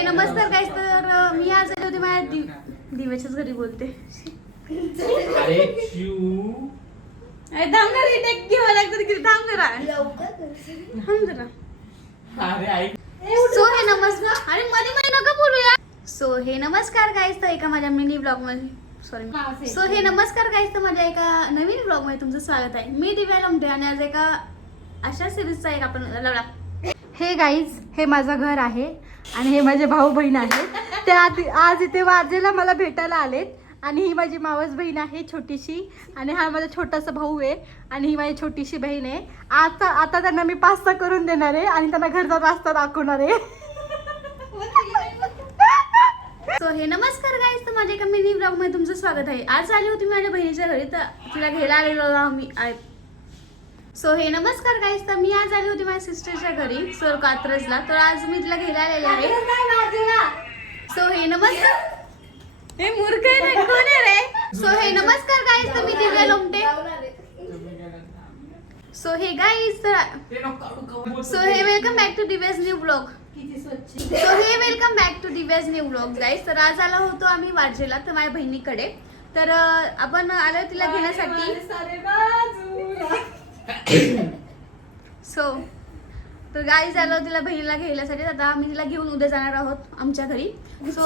हे नमस्कार गाईस. तर मी आज आले होते माझ्या दिव्याच्याच घरी बोलते. अरे थांब ना, रिटेक घ्यावं लागतं किती. थांब जरा, थांब जरा. अरे ऐक. सो हे नमस्कार. अरे मध्ये मध्ये नका बोलूया. सो हे नमस्कार गाईस. तर एका माझ्या मिनी ब्लॉग मध्ये सो हे नमस्कार गाईस. तर माझ्या एका नवीन ब्लॉग मध्ये तुमचं स्वागत आहे. मी दिव्या लोमटे आणि आज एका अशा सिरीजचा एक आपण लावला. हे गाईज, हे माझं घर आहे आणि हे माझे भाऊ बहीण आहेत. ते आज इथे वाजेला मला भेटायला आलेत. आणि ही माझी मावस बहीण आहे छोटीशी, आणि हा माझा छोटासा भाऊ आहे, आणि ही माझी छोटीशी बहीण आहे. आता त्यांना मी पास्ता करून देणार आहे आणि त्यांना घरचा पास्ता दाखवणार आहे. सो हे नमस्कार गाईस. तर माझ्या एका मिनी ब्लॉग मध्ये तुमचं स्वागत आहे. आज आली होती माझ्या बहिणीच्या घरी, तर तिला घ्यायला आलेलो आम्ही. सो हे नमस्कार गाईस. तर मी आज आली होती माझ्या सिस्टरच्या घरी सर कात्रजला. तर आज मी तिला घ्यायला आलेले आहे. सो हे नमस्कार. हे मूर्ख आहे ना, कोण आहे रे? सो हे नमस्कार गाईस. तर मी दिव्या Lomte. So hey guys. So hey welcome back to Divya's new blog. So hey welcome back to Divya's new blog guys. तर आज आलो होतो आम्ही वारजेला, तर माझ्या बहिणीकडे. तर आपण आलो तिला घेण्यासाठी. सो तर गाईज आलो तिला बहिणीला घ्यायसाठी. आता आम्ही तिला घेऊन उद्या जाणार आहोत आमच्या घरी. सो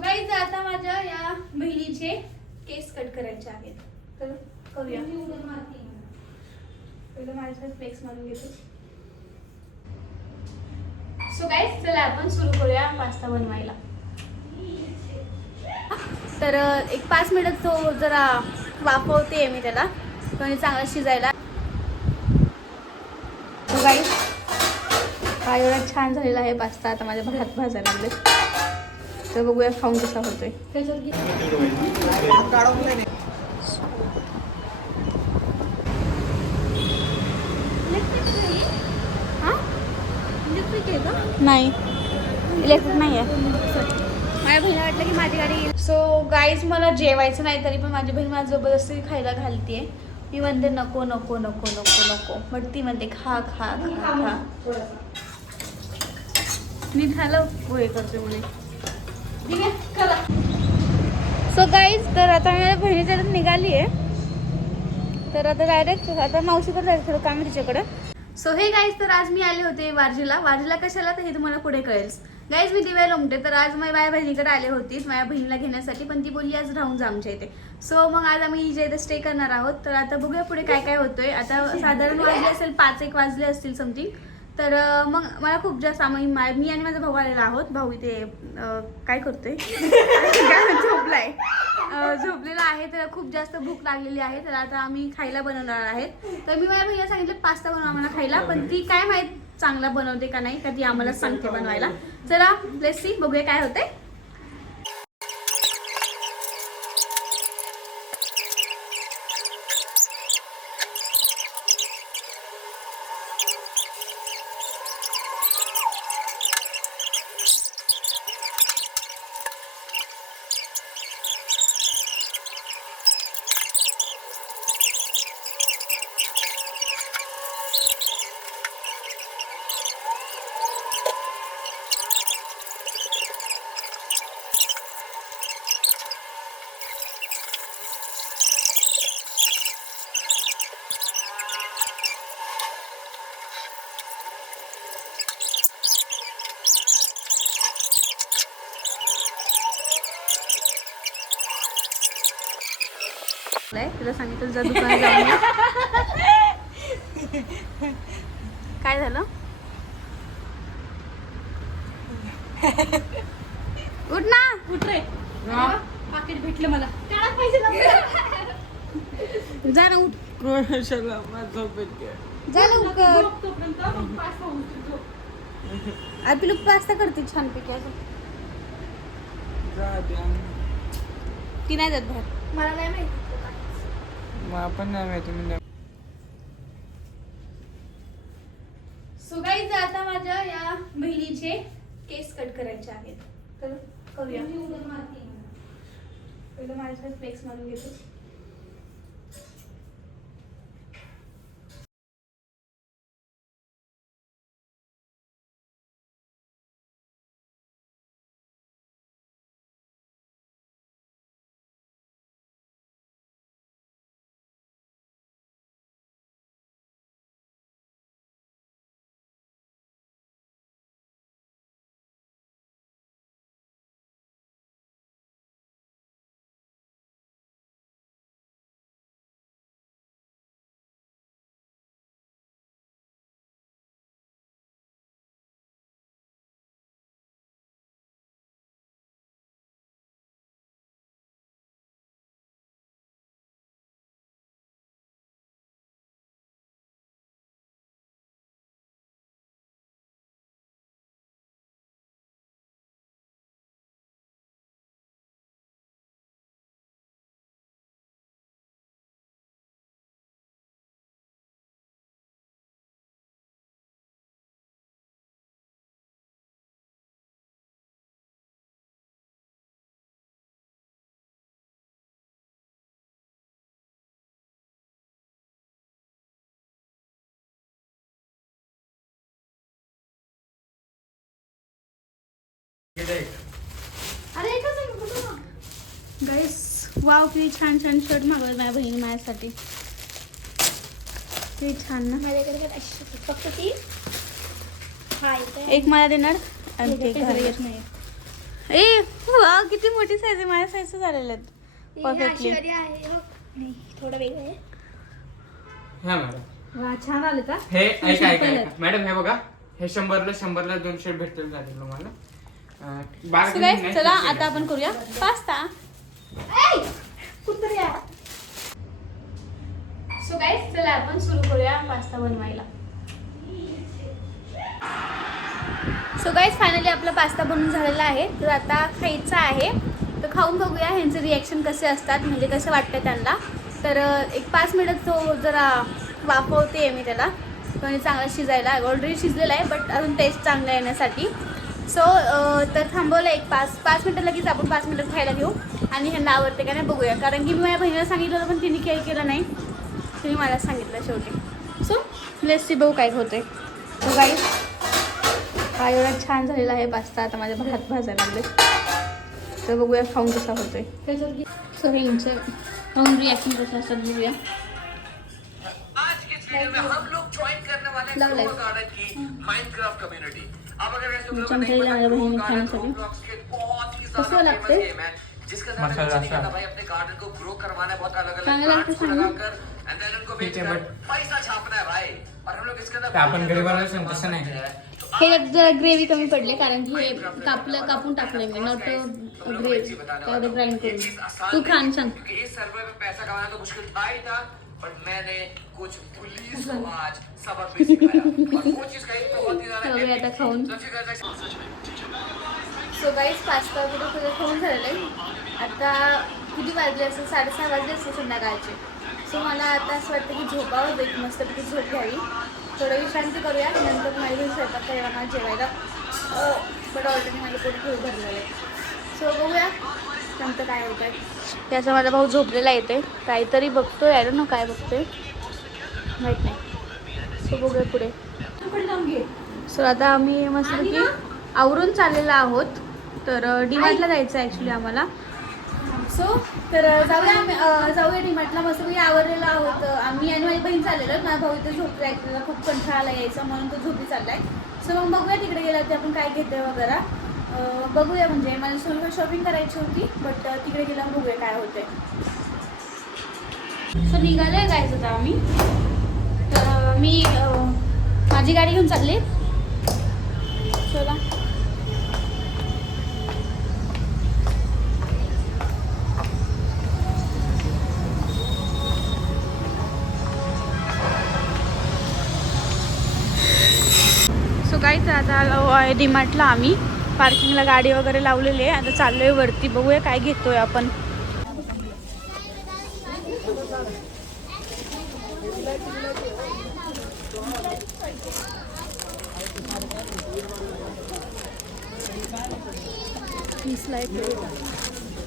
गाईज आता माझ्या या बहिणीचे केस कट करायचे आहेत, तर करूया. पहिलं माझ्या फ्लेक्स मारून घेतो. सो गाईज चला आपण सुरू करूया पास्ता बनवायला. तर एक 5 मिनिट तो जरा वाफवते मी त्याला, म्हणजे चांगला शिजायला. सो गाईज हा एवढा छान झालेला आहे पास्ता. आता माझ्या भात भाजायला लागले, तर बघूया खाऊन कसा होतोय. नाही, इलेक्ट्रिक नाही आहे. माझ्या बहिणीला वाटलं की माझी गाडी येईल. सो गाईज मला जेवायचं नाही, तरी पण माझी बहीण मला जबरदस्ती खायला घालते. मी म्हणते नको नको नको नको नको, बट ती म्हणते खा खा खा खा. मी खायला पोहे करते मुली. ठीक आहे करा. सो गाईज तर आता माझ्या बहिणीच्या निघाली आहे. तर आता डायरेक्ट आता मावशीकडे जायचं, थोडं काम आहे तिच्याकडं. सो हे गाईज तर आज मी आले होते वारजेला. वारजेला कशाला, तर हे तुम्हाला पुढे कळेल. गाईज मी दिव्या लोमटे. तर आज मी माझ्या बहिणीकडे आले होती माझ्या बहिणीला घेण्यासाठी, पण ती बोलली आज राहून जा आमच्या इथे. सो मग आज आम्ही इथे इथे स्टे करणार आहोत. तर आता बघूया पुढे काय काय होतोय. आता साधारण वाजले असेल 5-1 वाजले असतील समथिंग. तर मग मला खूप जास्त मी आणि माझा भाऊ आलेला आहोत. भाऊ इथे काय करतोय झोपलाय, झोपलेला आहे. तर खूप जास्त भूक लागलेली आहे. तर आता आम्ही खायला बनवणार आहेत. तर मी माझ्या भैया सांगितलं पास्ता बनवा आम्हाला खायला, पण ती काय माहित चांगला बनवते का नाही, का ती आम्हाला सांगते बनवायला. चला लेट्स सी, बघूया काय होते. तुला सांगितलं जा दुकानात जाऊन. काय झालं? उठ ना, उठ रे. पाकिट भेटलं मला. जा ना, उठ. जा लवकर. आपली लोक पास्ता करते छानपैकी असं. ती नाही जात बाहेर. मला नाही माहिती. आपण नाही माहिती. सो गाईज आता माझ्या या बहिणीचे केस कट करायचे आहेत, तर करूया. पहिलं माझ्यासाठी फ्लेक्स मारून घेतो. अरे गाईस वाव किती छान छान शर्ट मागवलं माझ्या बहिणी माझ्यासाठी. किती छान ना. माझ्याकडे फक्त ती एक मला देणार आणि ते घरी नाही. ए वाव किती मोठी साईज आहे. माझ्या साईजचं झालेलं आहेत परफेक्टली. नाही थोडं वेगळं आहे. हा मॅडम वा छान आले का. हे ऐका ऐका ऐका मॅडम हे बघा हे 100ला 2 शर्ट भेटतील झाले तुम्हाला. So guys, चला आता आपण करूया पास्ता. सो गाईज चला आपण सुरू करूया पास्ता बनवायला. सो गाईज फायनली आपला पास्ता बनवून झालेला आहे. तर आता खायचा आहे. तर खाऊन बघूया ह्यांचे रिॲक्शन कसे असतात म्हणजे कसं वाटतं त्यांना. तर एक 5 मिनिट तो जरा वाफवते मी त्याला म्हणजे चांगला शिजायला. ऑलरेडी शिजलेला आहे बट अजून टेस्ट चांगला येण्यासाठी. सो तर थांबवलं एक 5 मिनटं लगेच आपण 5 मिनटं खायला घेऊ आणि ह्यांना आवडते का नाही बघूया. कारण की मी माझ्या बहिणीला सांगितलं होतं पण तिने काही केलं नाही. तिने मला सांगितलं शेवटी. सो लेट्स सी बघू काय होते. सो गाईस हा एवढा छान झालेला आहे पास्ता. आता माझ्या भात भाजायला लागले तर बघूया खाऊन कसा होतोय. सो हे यांचे खाऊन रिॲक्शन कसं असतात बघूया. लावलाय चमचाईला माझ्या बहिणी खाण्यासाठी कसं लागते. मसाला चांगलं लागतं सांगा. आपण घरी बनवायचं तसं नाही. हे जरा ग्रेव्ही कमी पडले कारण की हे कापून टाकलंय मी. नॉट ग्रेव्ही त्यामध्ये ग्राइंड करून. तू खान सांग. आता खाऊन. सो गाईज पास्ता वगैरे सगळं खाऊन झालेलं आहे. आता किती वाजले असेल 6:30 वाजले असेल संध्याकाळचे. सो मला आता असं वाटतं की झोपावं एक मस्तपैकी झोप घ्यावी. थोडं विश्रांती करूया. नंतर माझी घरी स्वयंपाक करायला मला जेवायला बट ऑलरेडी माझं पोट खूप भरलेलं आहे. सो बघूया नंतर काय होत आहे. याचा माझा भाऊ झोपलेला येते काहीतरी बघतोय. आय डोंट नो काय बघतोय माहीत नाही. सो बघूया पुढे. सो आता आम्ही मस्तपैकी आवरून चाललेलो आहोत. तर डीमार्टला जायचं आहे ॲक्च्युली आम्हाला. सो तर जाऊया डीमार्टला. मस्तपैकी आवरलेलो आहोत आम्ही आणि माझी बहीण चाललेलो. माझा भाऊ इथे झोपला आहे. त्याला खूप कंटाळा यायचा म्हणून तो झोपी चालला आहे. सो मग बघूया तिकडे गेल्यावरती आपण काय घेतोय वगैरे बघूया. म्हणजे मला शॉपिंग करायची होती बट तिकडे गेल्यावर बघूया काय होतंय. सो निघालोय जायचं होतं आम्ही. तर मी माझी गाडी घेऊन चालले. चला सो काहीच आता आलो आहे डीमार्टला आम्ही. पार्किंगला गाडी वगैरे लावलेली आहे. आता चाललोय वरती. बघूया काय घेतोय आपण.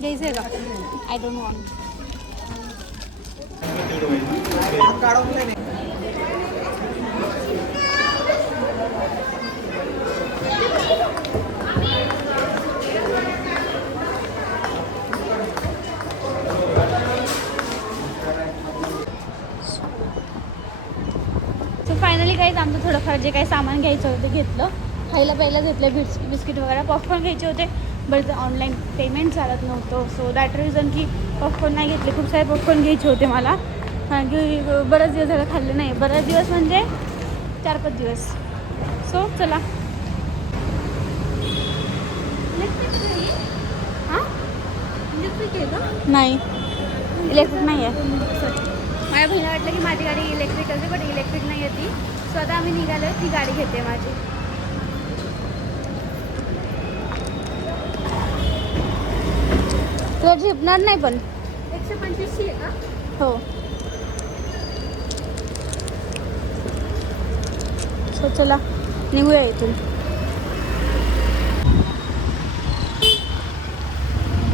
घ्यायचं आहे का? I don't want. So finally काहीच आमचं थोडंफार जे काही सामान घ्यायचं होतं ते घेतलं. खायला प्यायला घेतलं, बिस्किट वगैरे. पॉपकॉर्न घ्यायचे होते बट ऑनलाईन पेमेंट चालत नव्हतं. सो दॅट रिझन की पॉपकॉर्न नाही घेतले. खूप सारे पॉपकॉर्न घ्यायचे होते मला, कारण की बरेच दिवस झालं खाल्ले नाही. बरेच दिवस म्हणजे 4-5 दिवस. सो चला. हां इलेक्ट्रिक आहे का? नाही, इलेक्ट्रिक नाही आहे. माझ्या बहिणीला वाटलं की माझी गाडी इलेक्ट्रिक असते, बट इलेक्ट्रिक नाही आहे ती. सो आता आम्ही निघालो, ती गाडी घेते माझी. तुला झेपणार नाही पण 125 आहे का? हो. सो चला निघूया इथून.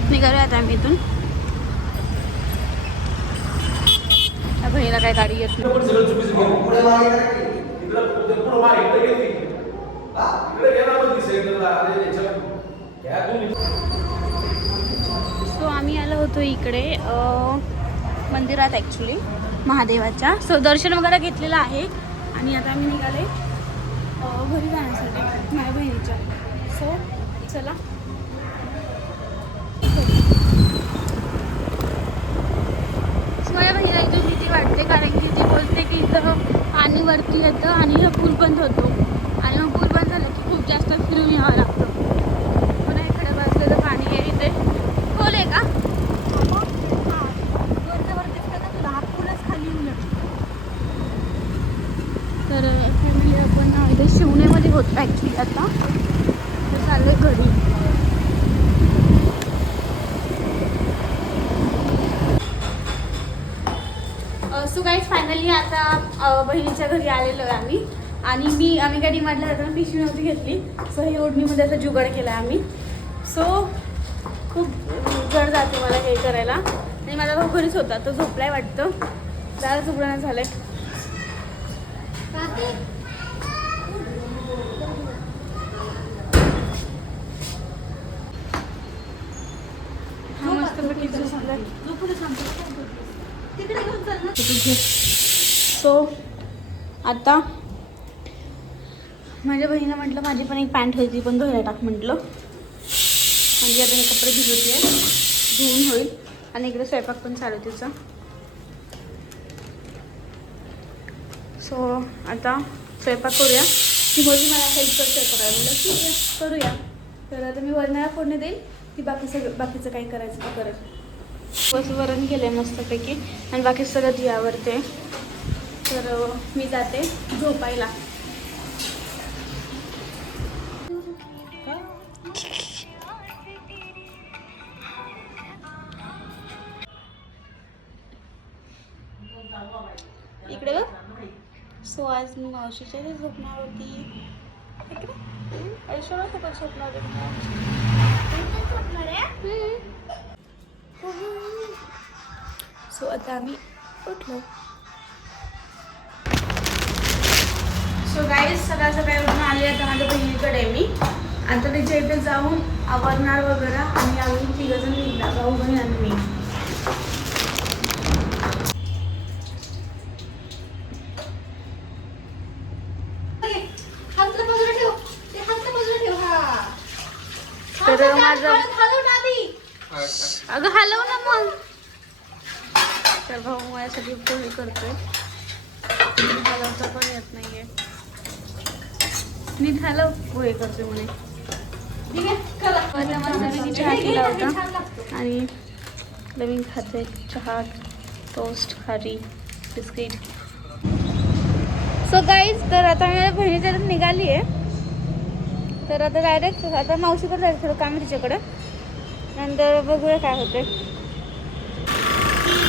निघालो आता आम्ही इथून. त्या बहिणीला काय गाडी येत नाही. सो आम्ही आलो होतो इकडे मंदिरात, ॲक्च्युली महादेवाच्या. सो दर्शन वगैरे घेतलेलं आहे आणि आता आम्ही निघाले घरी जाण्यासाठी माझ्या बहिणीच्या. सो चला. सो माझ्या बहिणीला इथून भीती वाटते, कारण की ती बोलते की इथं पाणी वरती येतं आणि हा पूल बंद होतो, आणि मग पूल बंद झालं की खूप जास्त फिरून यावं लागतं. पुन्हा इकडे बसलेलं पाणी आहे. इथे खोल आहे का? तर फॅमिली आपण इथे शिवनेमध्ये होतो ॲक्च्युली. आता तर चाललं आहे घरी. सो गाईज फायनली आता बहिणीच्या घरी आलेलो आहे आम्ही. आणि आम्ही काय डिमांडला जाताना पिशवी नव्हती घेतली. सो ही ओढणीमध्ये असा जुगाड केला आहे आम्ही. सो खूप जड जाते मला हे करायला. आणि माझा भाऊ घरीच होता, तो झोपलाय वाटतं. जरा झोपणं झालं आहे. हा मस्तपैकी झोपलाय. सो आता माझ्या बहिणीला म्हटलं माझी पण एक पॅन्ट होती, पण धुवायला टाक म्हटलं. म्हणजे आता हे कपडे भिजवते आहे, धुवून होईल. आणि इकडे स्वयंपाक पण चालू तिचा. सो आता स्वयंपाक करूया. ती बोलली मला हेल्प कर स्वयंपाक करायला. म्हटलं ठीक आहे करूया. तर आता मी वरणाला फोडणी देईल, ती बाकीचं काही करायचं ते करेल. बस वरण केलं आहे मस्तपैकी आणि बाकी सगळं ती आवडते. तर मी जाते झोपायला. इकडे बघ. सो आज मी मावशीच्या इथे झोपणार होती. ऐश्वर्यासोबत झोपणार होती. सो आता आम्ही उठलो. सो गाईज सकाळ सकाळी उठून आली आता माझ्या बहिणीकडे मी. आता तिच्या इथे जाऊन आवरणार वगैरे आणि अजून 3 जण निघणार, भाऊ बहीण आणि मी. तर माझं अगं हलव ना मग. तर भाऊ माझ्यासाठी पोळी करतोय, हलवता पण येत नाहीये. नीट हलव, पोळी करतोय म्हणे. मस्तपैकी चहा केला होता आणि नवीन खाते. चहा, टोस्ट, खारी, बिस्किट. सो गाईज तर आता मी बहिणीच्या इथून निघाली आहे. तर आता डायरेक्ट आता मावशीकडे जायचं, थोडं काम आहे तिच्याकडं. नंतर बघूया काय होते.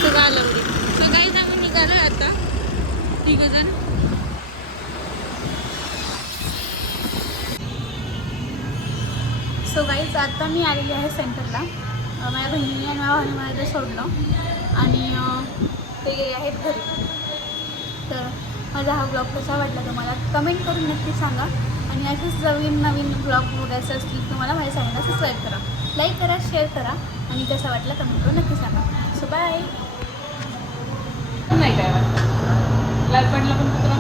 सगळं आलं मी. सो गाईज आम्ही निघालो आता 3 जण. सो गाईज आता मी आलेली आहे सेंटरला. माझ्या बहिणीने आणि माझ्या भावाने मला ते सोडलं आणि ते गेले आहेत घरी. तर माझा हा ब्लॉग कसा वाटला तुम्हाला कमेंट करून नक्की सांगा. आणि असेच नवीन ब्लॉग बघायचे असतील तुम्हाला माझ्या चॅनलला सबस्क्राईब करा, लाईक करा, शेअर करा आणि कसा वाटला कमेंट करून नक्की सांगा. So bye. नाही काय लालपणला पण कुत्रा